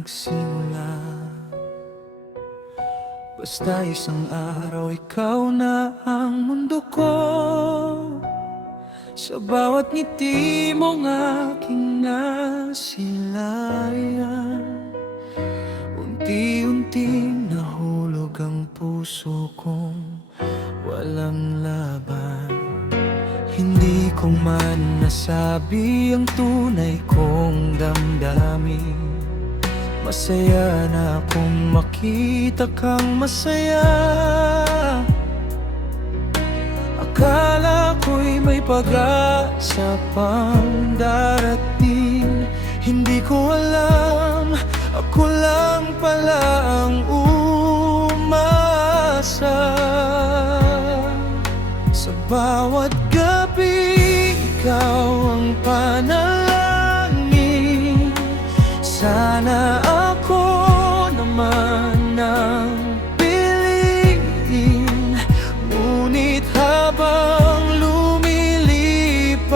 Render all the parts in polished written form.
nagsimula. Basta isang araw ikaw na ang mundo ko. Sa bawat ngiti mong aking nasilayan, unti-unting nahulog ang puso kong walang laban. Hindi ko man nasabi ang tunay kong damdamin. Masaya na akong makita kang masaya. Akala ko'y may pag-asa pang darating. Hindi ko alam, ako lang pala ang umasa. Sa bawat gabi, ikaw ang panalangin. Sana ako naman ang piliin. Ngunit habang lumilipas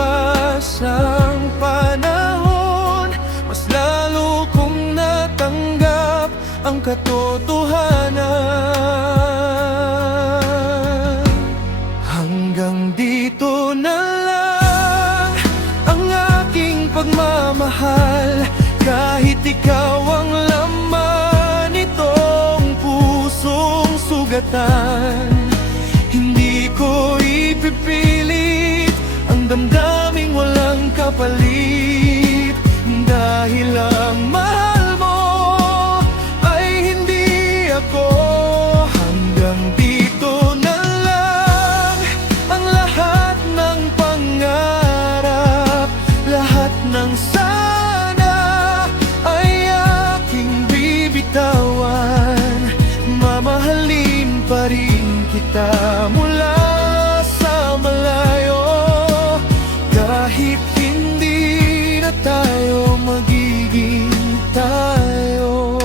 ang panahon, mas lalo kong natanggap ang katotohanan. Hanggang dito na lang ang aking pagmamahal. Kahit ikaw ang laman nitong pusong sugatan, hindi ko ipipilit ang damdaming walang kapalit. Dahil ang mahal mo ay hindi ako. Hanggang dito na lang ang lahat ng pangarap, lahat ng mamahalin pa rin kita mula sa malayo. Kahit hindi na tayo magiging tayo.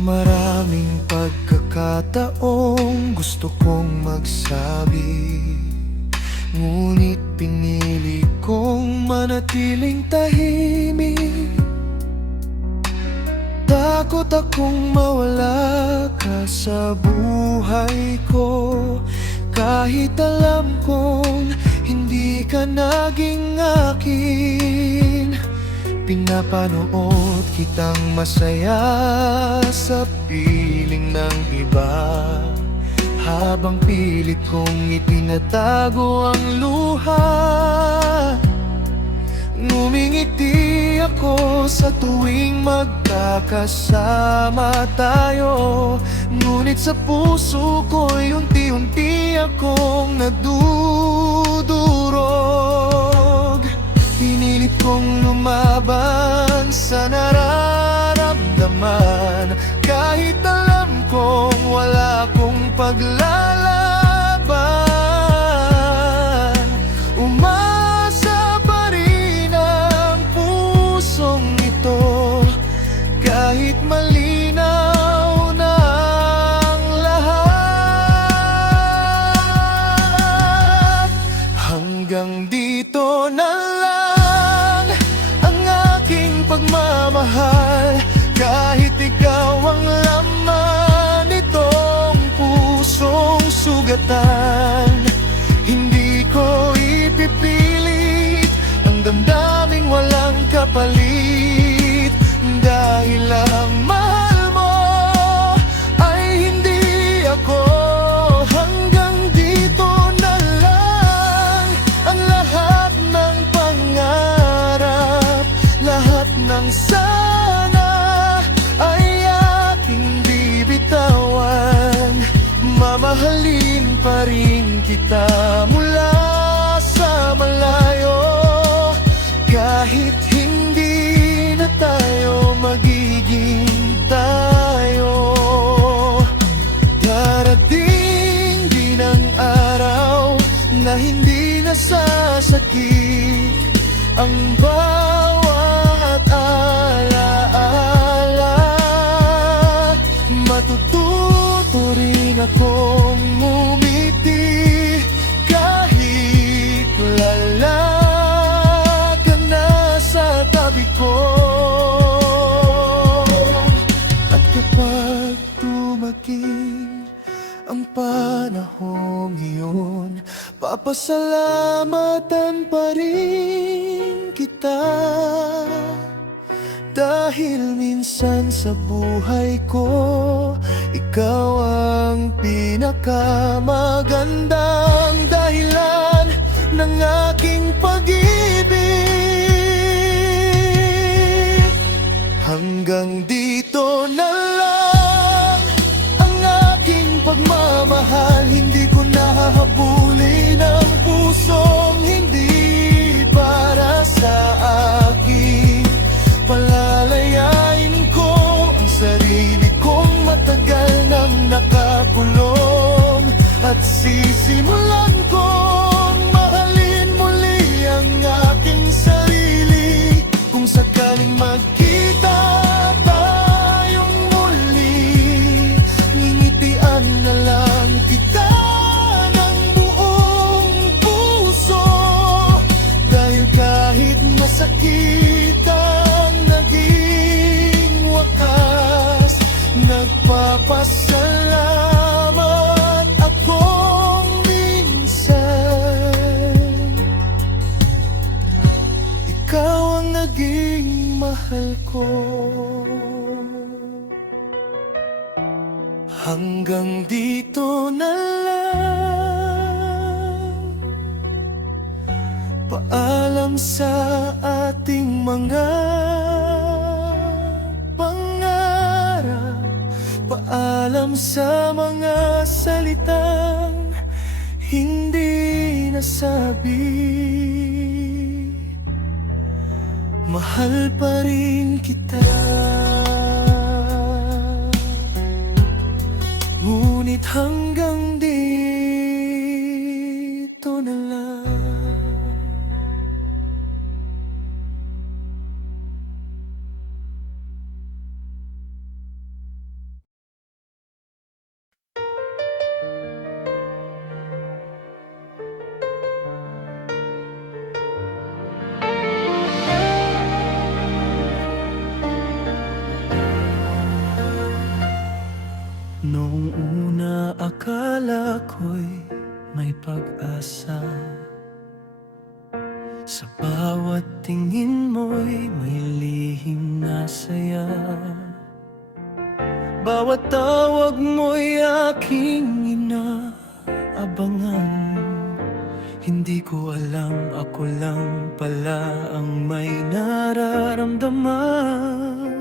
Maraming pagkakataong gusto kong magsabi, ngunit pinili kong manatiling tahimik. Takot akong mawala ka sa buhay ko, kahit alam kong hindi ka naging akin. Pinapanood kitang masaya sa piling ng iba, habang pilit kong itinatago ang luha. Ngumingiti ako sa tuwing magkakasama tayo, ngunit sa puso ko'y unti-unti akong nadudurog. Pinilit kong lumaban sa nararamdaman, kahit alam kong wala kong paglalaban. Umasa pa rin ang pusong ito, kahit malinaw na ang lahat. Hanggang dito na lang ang aking pagmamahal. Kahit ikaw ang laman nitong pusong sugatan, hindi ko ipipilit ang damdaming walang kapalit. Dahil ang mahal mo ay hindi ako. Hanggang dito na lang ang lahat ng pangarap, lahat ng sana ay aking bibitawan. Mamahalin pa rin kita mula sa malayo. Kahit hindi na tayo magiging tayo, darating din ang araw na hindi nasasakit ang bawat alaala. Matututo rin akong ngumiti kahit lala. Papasalamatan pa rin kita, dahil minsan sa buhay ko ikaw ang pinakamagandang dahilan ng aking pag-ibig. Hanggang dito na lang ang aking pagmamahal, hindi ko nahahabulin ang pusong hindi para sa akin. Palalayain ko ang sarili kong matagal nang nakakulong, at sisimulan kong mahalin muli ang aking sarili. Kung sakaling magkita tayong muli, ngingitian na lang kita ng buong puso, dahil kahit masakit ang naging wakas, nagpapasalamat akong minsan ikaw ang naging mahal ko. Hanggang dito na lang, paalam sa ating mga pangarap, paalam sa mga salitang hindi nasabi. Mahal pa rin kita, ngunit hanggang dito na lang. Noong una akala ko'y may pag-asa, sa bawat tingin mo'y may lihim na saya. Bawat tawag mo'y aking inaabangan. Hindi ko alam, ako lang pala ang may nararamdaman.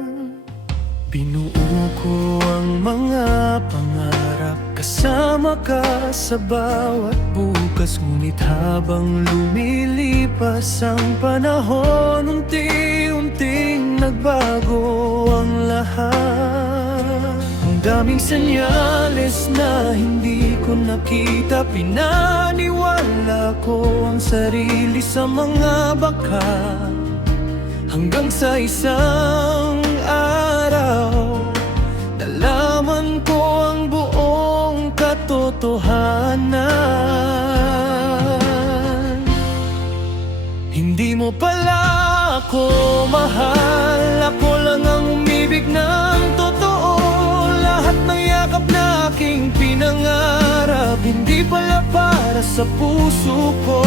Binuo ko ang mga pangarap, kasama ka sa bawat bukas. Ngunit habang lumilipas ang panahon, unti-unting nagbago ang lahat. Ang daming senyales na hindi ko nakita, pinaniwala ko ang sarili sa mga baka. Hanggang sa isang araw, nalaman ko ang buong katotohanan. Hindi mo pala ako mahal, ako lang ang umibig ng totoo. Lahat ng yakap na aking pinangarap, hindi pala para sa puso ko.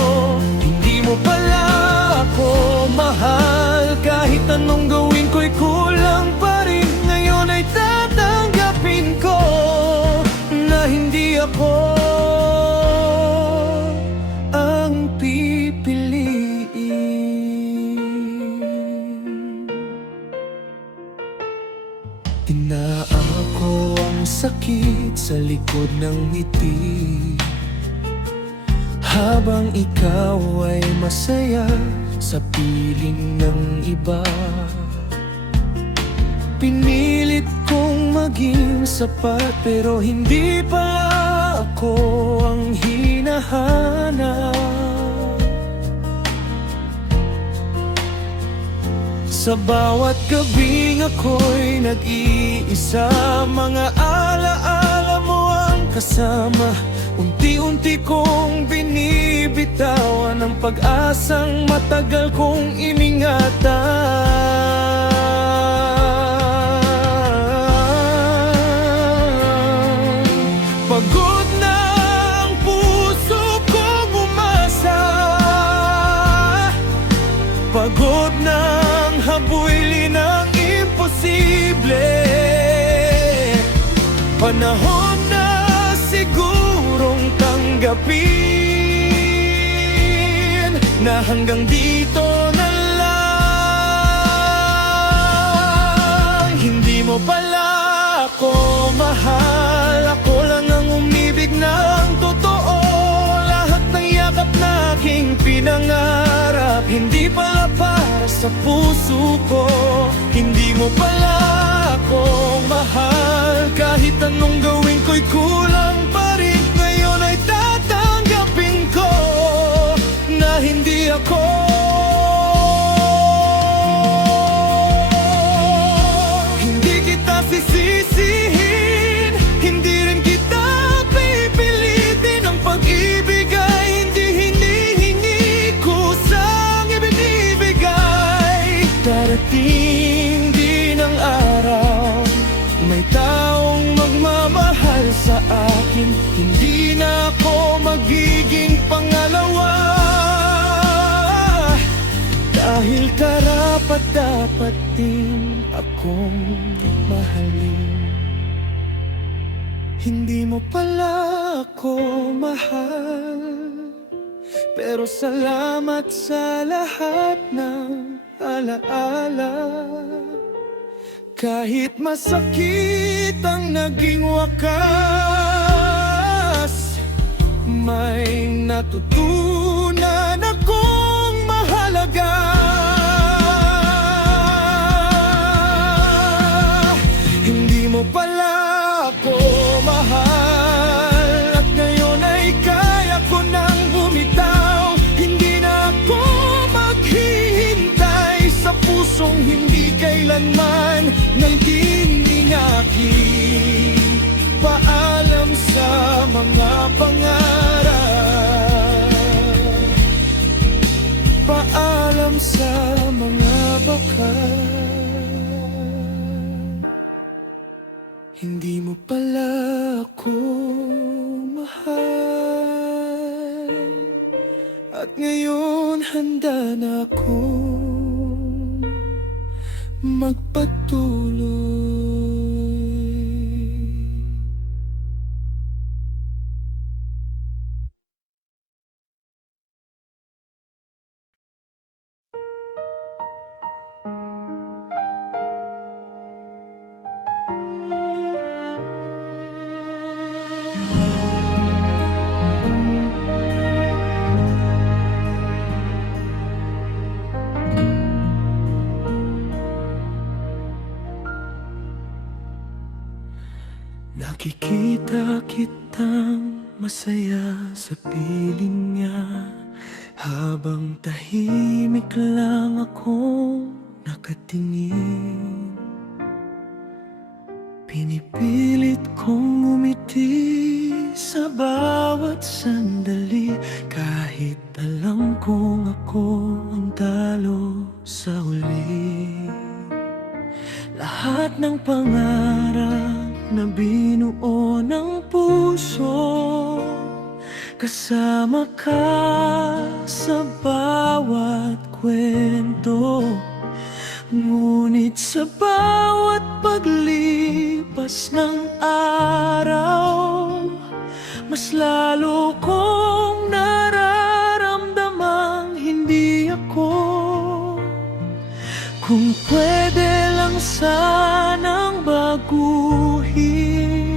Hindi mo pala ako mahal, kahit anong gawin ko'y kulang pa rin. Ngayon ay tatanggapin ko na hindi ako ang pipiliin. Tinaan ko ang sakit sa likod ng ngiti, habang ikaw ay masaya sa piling ng iba. Pinilit kong maging sapat, pero hindi pa ako ang hinahanap. Sa bawat gabing ako'y nag-iisa, mga alaala mo ang kasama. Unti-unti kong binibitawan ang pag-asang matagal kong iningatan. Pagod na ang puso kong Pagod ng habulin ng imposible. Panahon na sigurong tanggapin na hanggang dito na lang. Hindi mo pala ako mahal, ako lang ang umibig ng totoo. Lahat ng yakap na aking pinangarap, hindi pala para sa puso ko. Hindi mo pala ako mahal, kahit anong gawin ko'y kulang pa rin. Ngayon ay tatanggapin ko na hindi ako. Hindi kita sisisihin, hindi rin kita pipilitin. Ang pag-ibig ay hindi hinihingi, kusang ibinibigay. Darating din ang araw, may taong magmamahal sa akin. Hindi na ako magiging pangalawa, dahil karapat-dapat din akong mahalin. Hindi mo pala ako mahal, pero salamat sa lahat ng alaala. Kahit masakit ang naging wakas, may natutunan akong mahalaga. Hindi mo pala ako mahal, at ngayon ay kaya ko nang bumitaw. Hindi na ako maghihintay sa pusong hindi kailanman nang tiningaki. Paalam sa mga pangarap, paalam sa mga bakat. Hindi mo pala ako mahal, at ngayon handa na akong magpatuloy. Nakikita kitang masaya sa piling niya, habang tahimik lang akong nakatingin. Pinipilit kong ngumiti sa bawat sandali, kahit alam kong ako ang talo sa huli. Lahat ng pangarap na binuo ng puso, kasama ka sa bawat kwento. Ngunit sa bawat paglipas ng araw, mas lalo kong nararamdamang hindi ako. Kung pwede lang sanang baguhin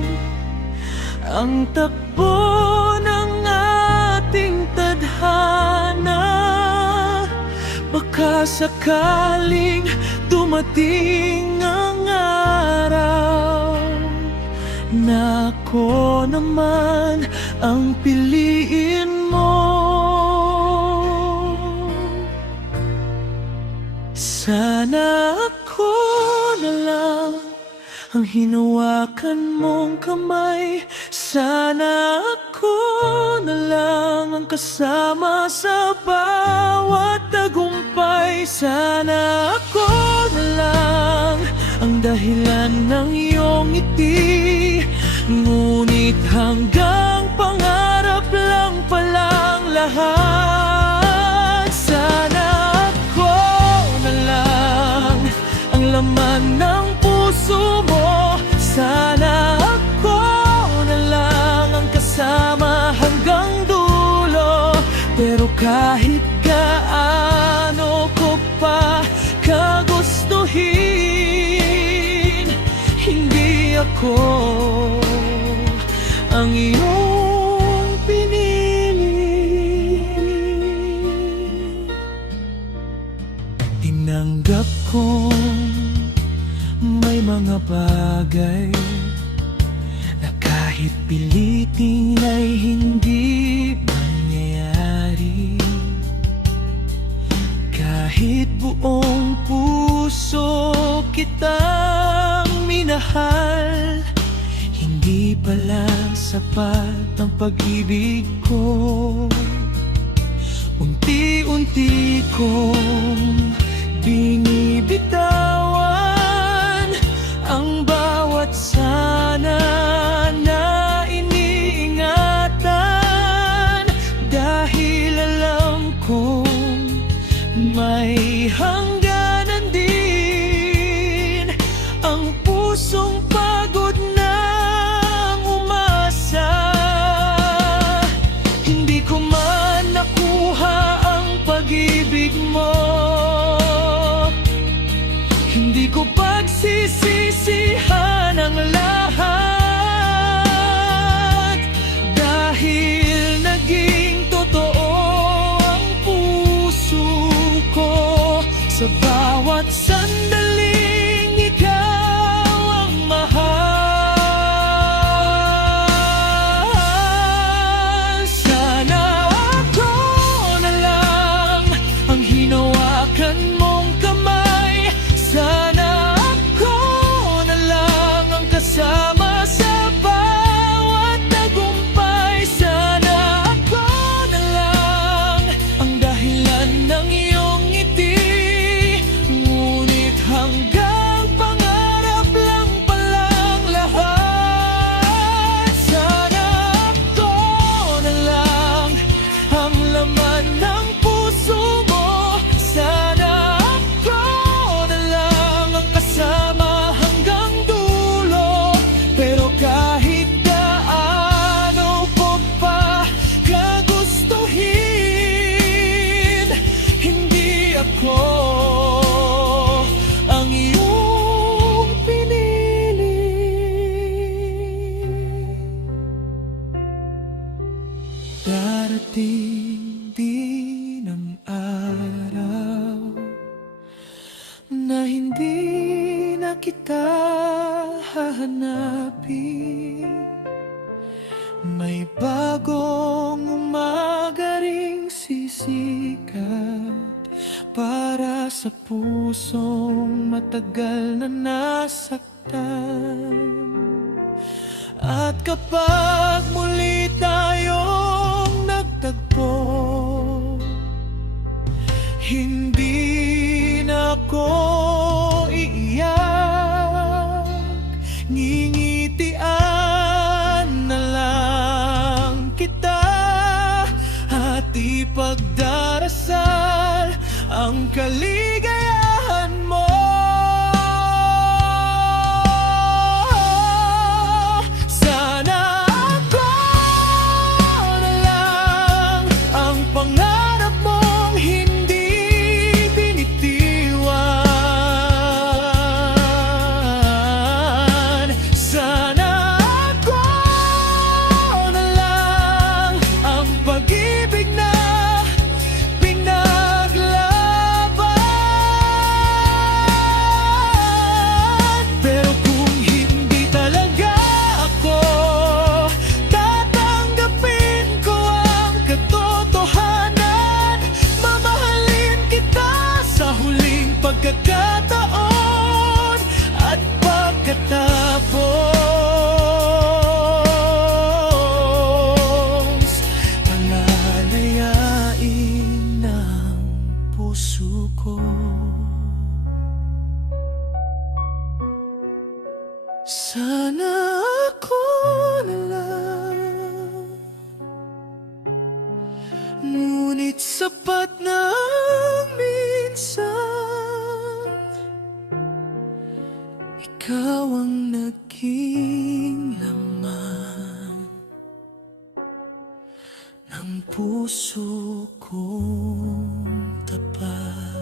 ang takbo ng ating tadhana, baka sakaling dumating ang araw na ako naman ang piliin mo. Sana ako na lang ang hinawakan mong kamay. Sana ako na lang ang kasama sa bawat tagumpay. Sana ako na lang ang dahilan ng iyong ngiti. Ngunit hanggang pangarap lang palang lahat. Sana ako ko ang iyong pinili. Tinanggap kong may mga bagay na kahit pilitin ay hindi mangyayari. Kahit buong puso kitang minahal, hindi pala sapat ang pag-ibig ko. Unti-unti kong binibitawan ang bawat sana na iniingatan, dahil alam kong may hangganan din ang pusong pagod ng umasa. Hindi ko man nakuha ang pag-ibig mo, hindi ko pagsisisihan ang lahat, dahil naging totoo ang puso ko sa bawat sandaling ikaw ang mahal. Sana ako na lang ang hinawakan mong kamay, sana ako na lang ang kasama sa bawat tagumpay, sana ako na lang ang dahilan ng iyong ngiti. Ngunit hanggang pangarap lang palang lahat, sana ako na lang ang laman ng puso mo, sana ako na lang ang kasama hanggang dulo. Pero kahit gaano ko pa kagustuhin, hindi ako ang iyong pinili. Darating din ang araw na hindi na kita hahanapin. May bagong umaga ring sisikat para sa pusong matagal na nasaktan. At kapag muli tayong nagtagpo, hindi na ako iiyak, ngingitian na lang kita at ipagdarasal ang kaligayahan mo. Sana ako na lang ang pangarap mong hindi binitiwan. Sana ako na lang ang pag-ibig na pinaglaban. Pero kung hindi talaga ako, tatanggapin ko ang katotohanan. Mamahalin kita sa huling pagkakataon, at pagkatapos palalayain ng puso ko. Sana ako na lang, ngunit sapat na minsan ikaw ang naging laman ng puso kong tapat.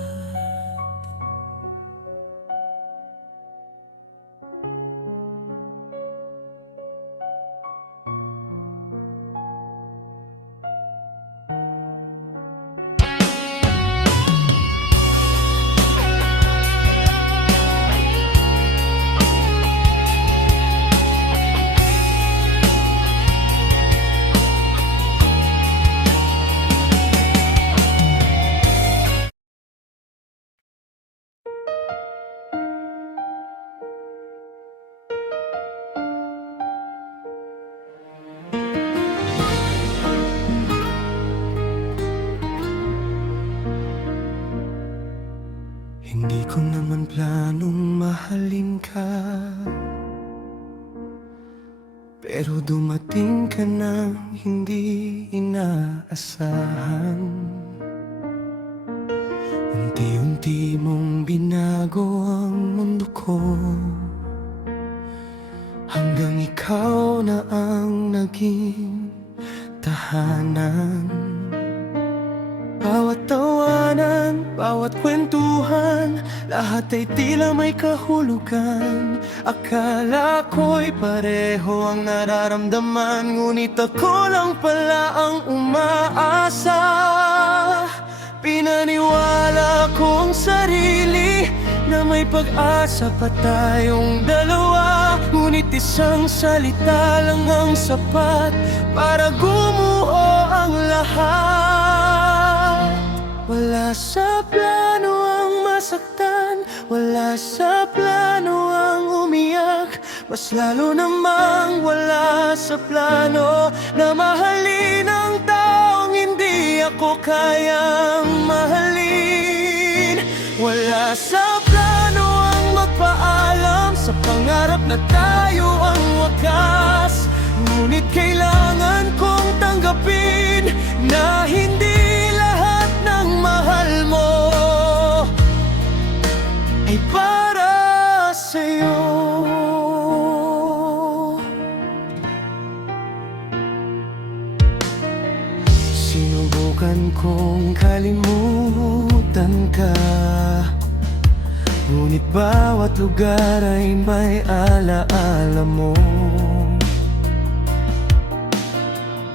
Hindi ko naman planong mahalin ka, pero dumating ka nang hindi inaasahan. Unti-unti mong binago ang mundo ko, hanggang ikaw na ang naging tahanan. Bawat tawanan, bawat kwentuhan, lahat ay tila may kahulugan. Akala ko'y pareho ang nararamdaman, ngunit ako lang pala ang umaasa. Pinaniwala kong sarili na may pag-asa pa tayong dalawa, ngunit isang salita lang ang sapat para gumuho ang lahat. Wala sa plano ang masaktan, wala sa plano ang umiyak, mas lalo namang wala sa plano na mahalin ang taong hindi ako kayang mahalin. Wala sa plano ang magpaalam sa pangarap na tayo ang wakas, ngunit kailangan kong tanggapin na hindi lahat ng mahal mo ay para sa'yo. Sinubukan kong kalimutan ka, ngunit bawat lugar ay may alaala mo.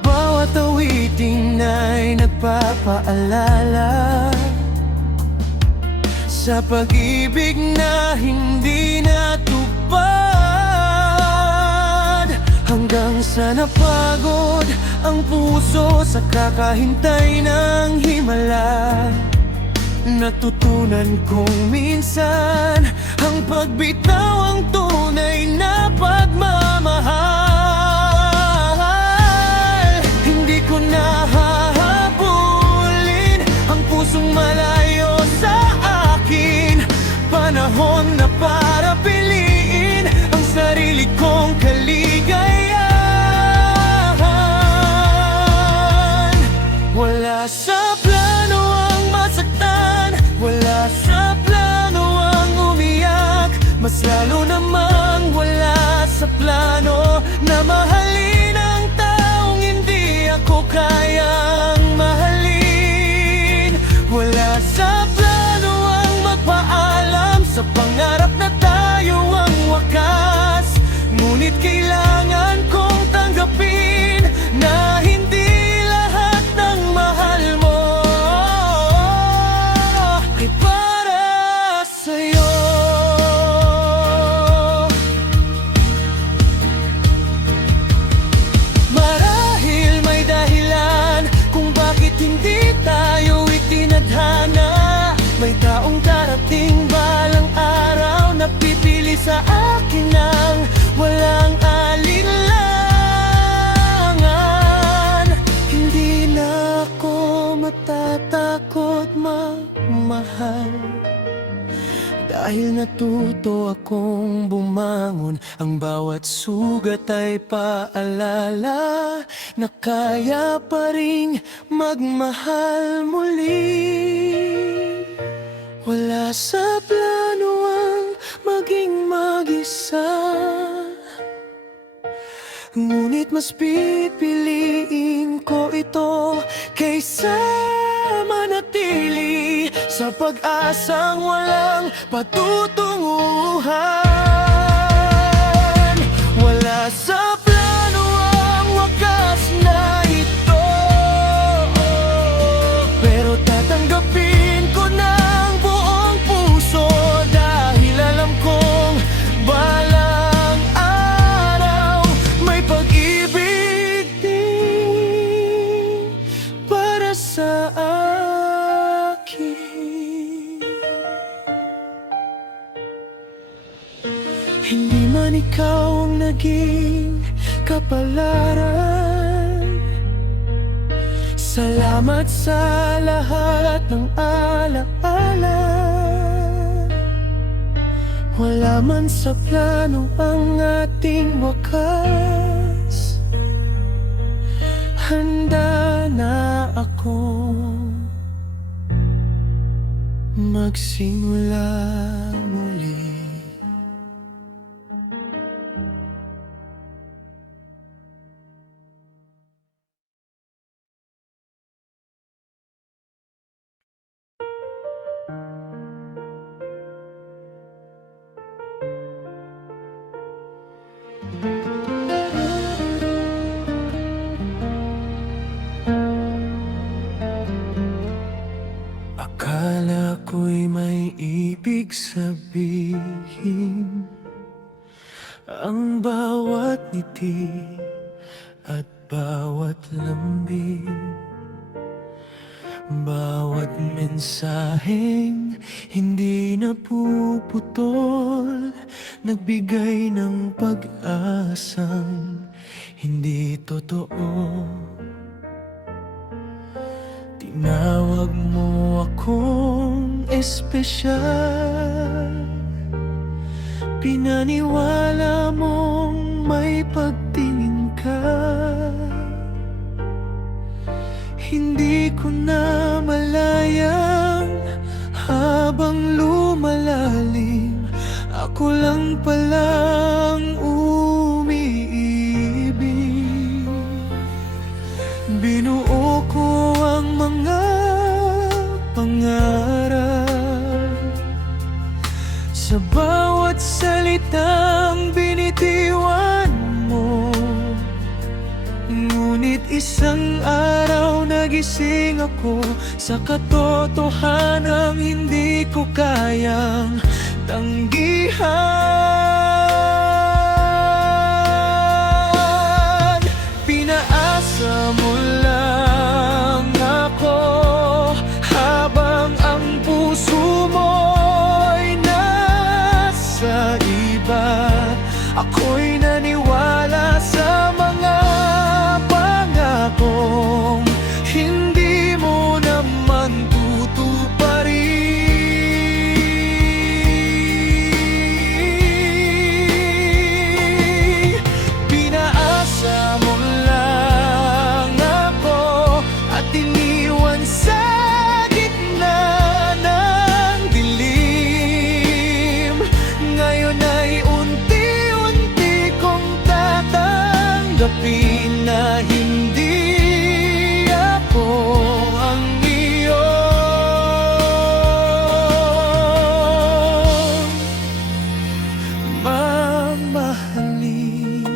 Bawat awiting na'y nagpapaalala sa pag-ibig na hindi natupad, hanggang sa napagod ang puso sa kakahintay ng himala. Natutunan kong minsan ang pagbitaw ang tunay na pagmamahal. Hindi ko nahahabulin ang pusong malayo sa akin. Panahon na para piliin ang sarili kong kaligayahan. Wala sa plano ang masaktan, wala sa plano ang umiyak, mas lalo namang wala sa plano na mahalin ang taong hindi ako kayang mahalin. Wala sa plano ang magpaalam sa pangarap na tayo ang wakas, ngunit kailangan kong tanggapin na hindi lahat ng mahal mo ay para sa'yo. Marahil may dahilan kung bakit hindi tayo itinadhana. May taong darating balang araw na pipili sa akin ng walang alinlangan. Hindi na ako matatakot magmahal, dahil natuto akong bumangon. Ang bawat sugat ay paalala na kaya pa ring magmahal muli. Wala sa plano ang maging mag-isa, ngunit mas pipiliin ko ito kaysa manatili sa pag-asang walang patutunguhan. Wala sa plano ang wakas na ito, pero tatanggapin ko ng buong puso, dahil alam kong balang araw may pag-ibig din para sa akin. Hindi man ikaw ang naging kapalaran, salamat sa lahat ng alaala. Wala man sa plano ang ating wakas. Handa na ako magsimula muli. Akala ko'y may ibig sabihin ang bawat ngiti at bawat lambing, bawat mensaheng hindi napuputol, nagbigay ng pag-asang hindi totoo. Tinawag mo akong espesyal, pinaniwala mong may pagtingin ka. Hindi ko na malayang habang lumalalim, ako lang palang umiibig. Binuo ko ang mga pangarap, sa bawat salitang binitiwan mo. Ngunit isang araw nagising ako sa katotohanang hindi ko kayang tanggihan. Pinaasa mo lang ako habang ang puso mo'y nasa iba. Ako'y naniwala sa mga pangakong hindi mo naman tutuparin. Pinaasa mo lang ako at iniwan sa gitna ng dilim. Ngayon ay unti-unti kong tatanggapin na hindi ako ang iyong mamahalin.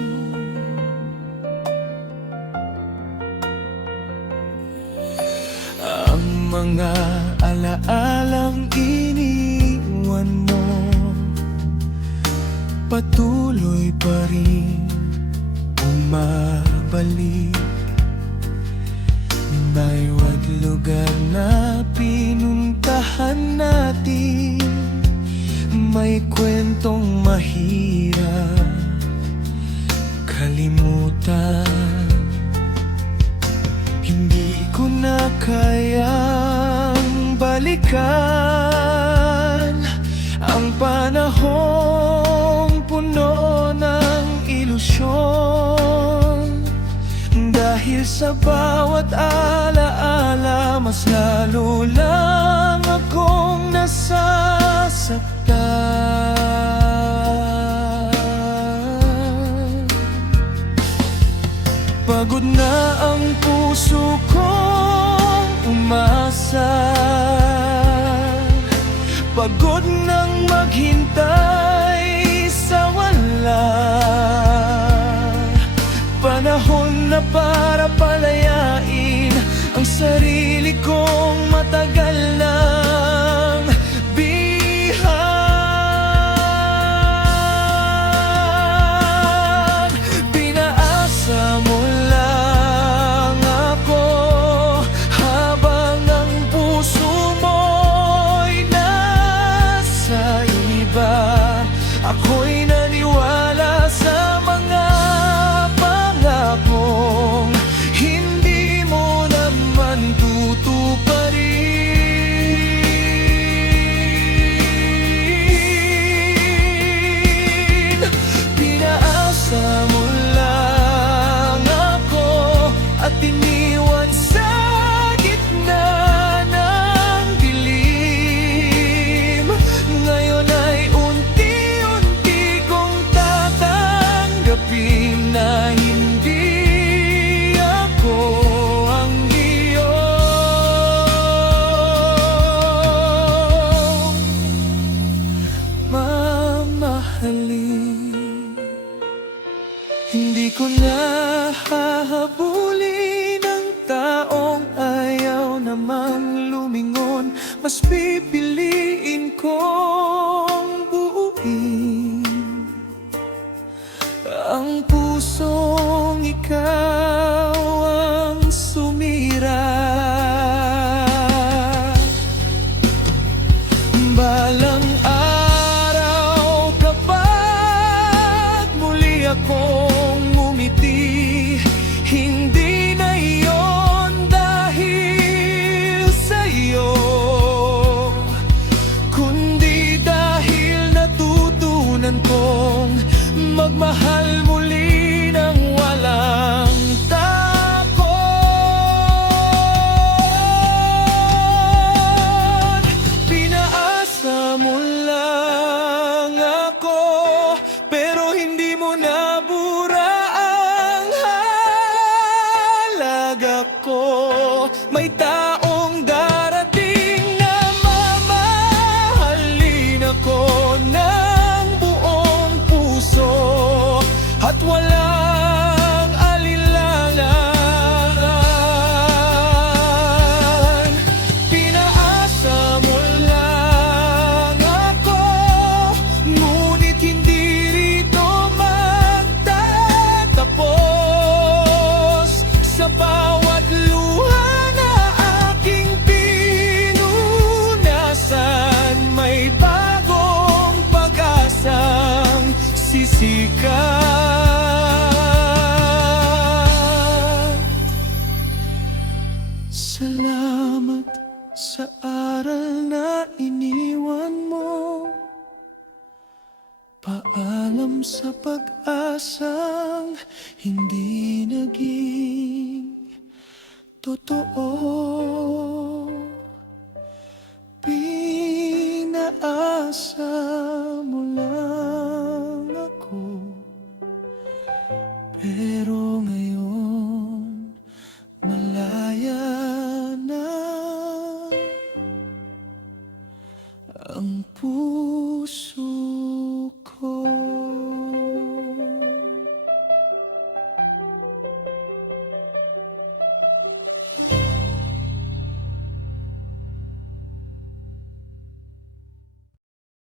Ang mga alaalang iniwan mo patuloy pa rin bumabalik. Bawat lugar na pinuntahan natin may kwentong mahirap kalimutan. Hindi ko na kayang balikan ang panahong puno ng ilusyon. Dahil sa bawat alaala, mas lalo lang akong nasasaktan. Pagod na ang puso kong umasa, pagod nang maghintay sa wala. Panahon na para palayain ang sarili kong matagal nang bihag. Pinaasa mo lang ako habang ang puso mo'y nasa iba. Ako'y naniwala sa mga pangakong hindi mo naman tutuparin. mas pipiliin kong buuin ang pusong ikaw ang sumira. Balang araw kapag muli akong ngumiti, hindi na iyon dahil sa'yo, kundi dahil natutunan kong magmahal muli ng walang takot. Pinaasa mo lang ako, pero hindi mo nabura ang halaga ko. May taong darating na mamahalin ako ng buong puso at walang alinlangan. Pinaasa mo lang ako, ngunit hindi rito magtatapos. Sa bawat luha na aking pinunasan, may bagong pag-asang sisikat. Salamat sa aral na iniwan mo. Paalam sa pag-asang hindi naging totoo. Pinaasa mo lang ako, pero ngayon